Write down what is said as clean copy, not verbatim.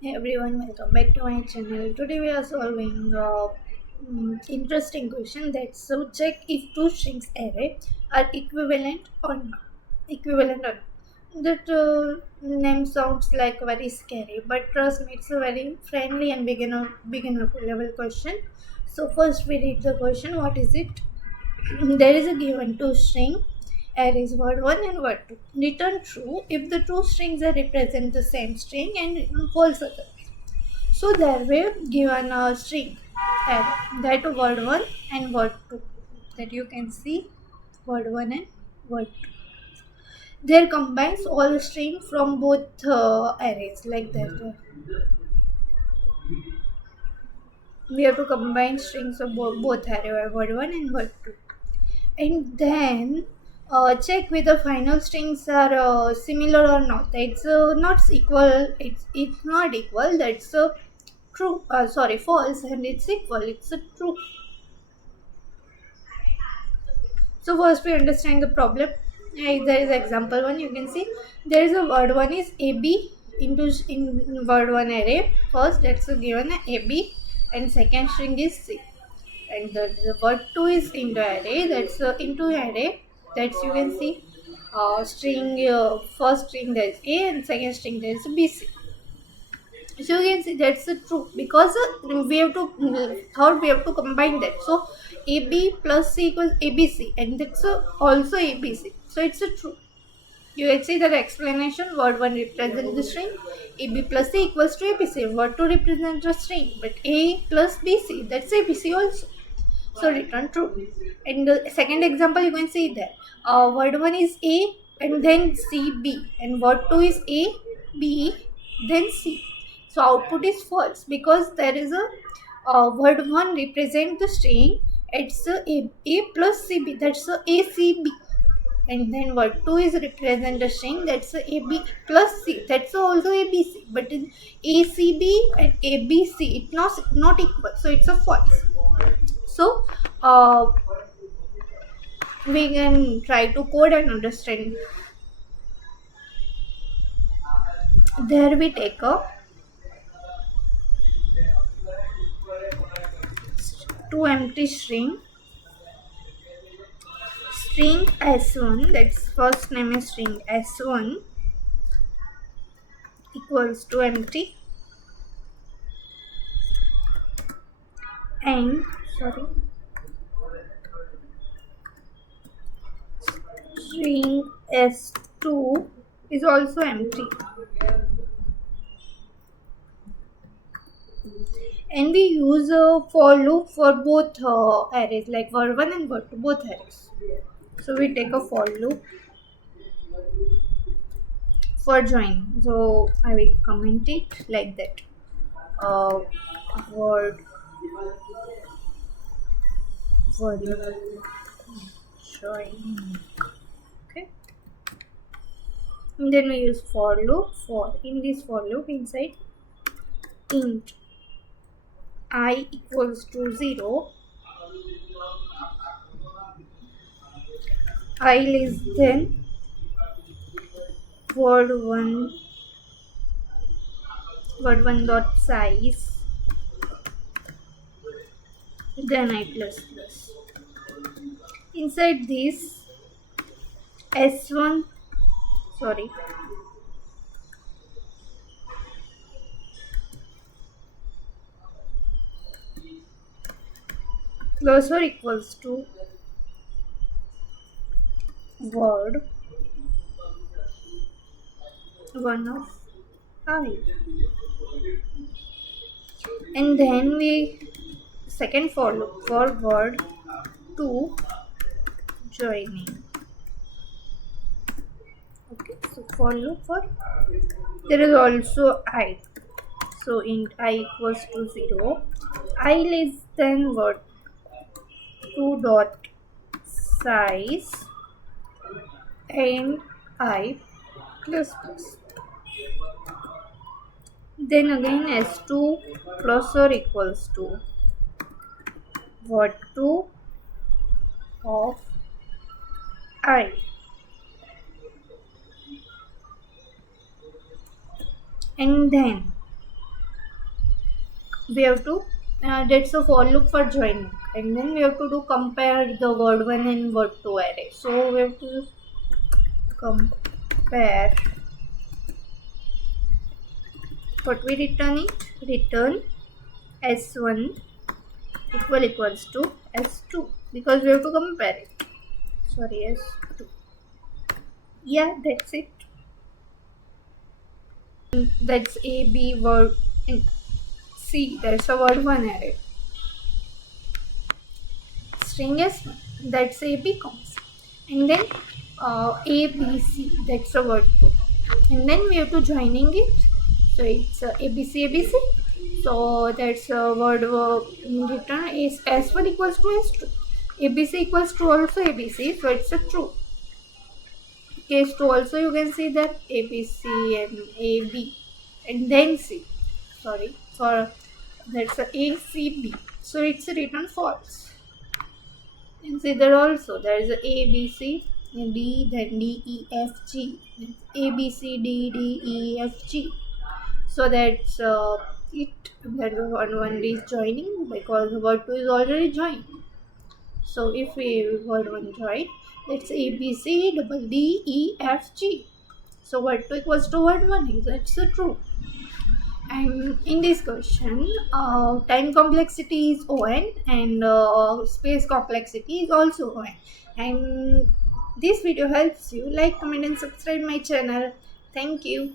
Hey everyone, welcome back to my channel. Today we are solving interesting question that so check if two strings array are equivalent or not. Equivalent or not. That name sounds like very scary, but trust me, it's a very friendly and beginner level question. So first we read the question. What is it? There is a given two string arrays word1 and word2. Return true if the two strings are represent the same string and return false otherwise. So there we given a string array that word1 and word2 that you can see word1 and word2. There combines all string from both arrays like that. We have to combine strings of both array word1 and word2. And then check whether final strings are similar or not. It's not equal. It's not equal. That's true. Sorry, false, and it's equal. It's a true. So first we understand the problem. There is example one. You can see there is a word one is AB in word one array. First that's given AB, and second string is C. And the word 2 is into array, that's into array, that's you can see string first string there is a and second string there is bc. So you can see that's true because we have to third we have to combine that. So ab plus c equals abc, and that's also abc, so it's a true. You can see that explanation. Word 1 represents the string. AB plus C equals to ABC. Word 2 represents the string. But A plus BC, that's ABC also. So return true. In the second example, you can see that word 1 is A and then C B, and word 2 is A B then C. So output is false because there is a word 1 represent the string. It's A plus CB, that's ACB. And then word 2 is represent the string, that's AB plus C, that's also ABC. But in ACB and ABC, it's not equal, so it's a false. So uh, we can try to code and understand. There we take a two empty string s1, that's first name is string s1 equals to empty, and sorry, string s2 is also empty. And we use a for loop for both arrays, like word 1 and word 2, both arrays. So we take a for loop for join. So I will comment it like that. Uh, word word join. Okay. And then we use for loop. For in this for loop, inside int I equals to 0, I less than word 1 dot size, then I plus plus. Inside this s1, sorry, closer equals to word 1 of I. And then we second for loop for word 2 joining. Okay, so for loop for there is also I. So int I equals to 0, I less than word 2 dot size, and I plus plus. Then again s2 plus or equals to word 2 of I, and then we have to that's a for loop for joining, and then we have to do compare the word 1 and word 2 array. So we have to compare. What we return it? Return s1 equals to s2, because we have to compare it. Sorry, s2. Yeah, that's it. That's a b word, and c, that's a word 1 array. String s1, that's a b comes, and then a b c, that's a word 2, and then we have to joining it. So it's a b c a b c. So that's a word return is s1 equals to s2. ABC equals to also ABC, so it's a true. Case 2 also you can see that ABC and AB and then C. Sorry, for that's a ACB. So it's a return false. And see there also there is a ABC, D, then D, E, F, G. A, B, C, D, D, E, F, G. So that's it. That one is joining because word 2 is already joined. So if we word 1 join, that's A, B, C, double D, E, F, G. So word 2 equals to word 1 is that's the true. And in this question, time complexity is on and space complexity is also on. And this video helps you. Like, comment and subscribe my channel. Thank you.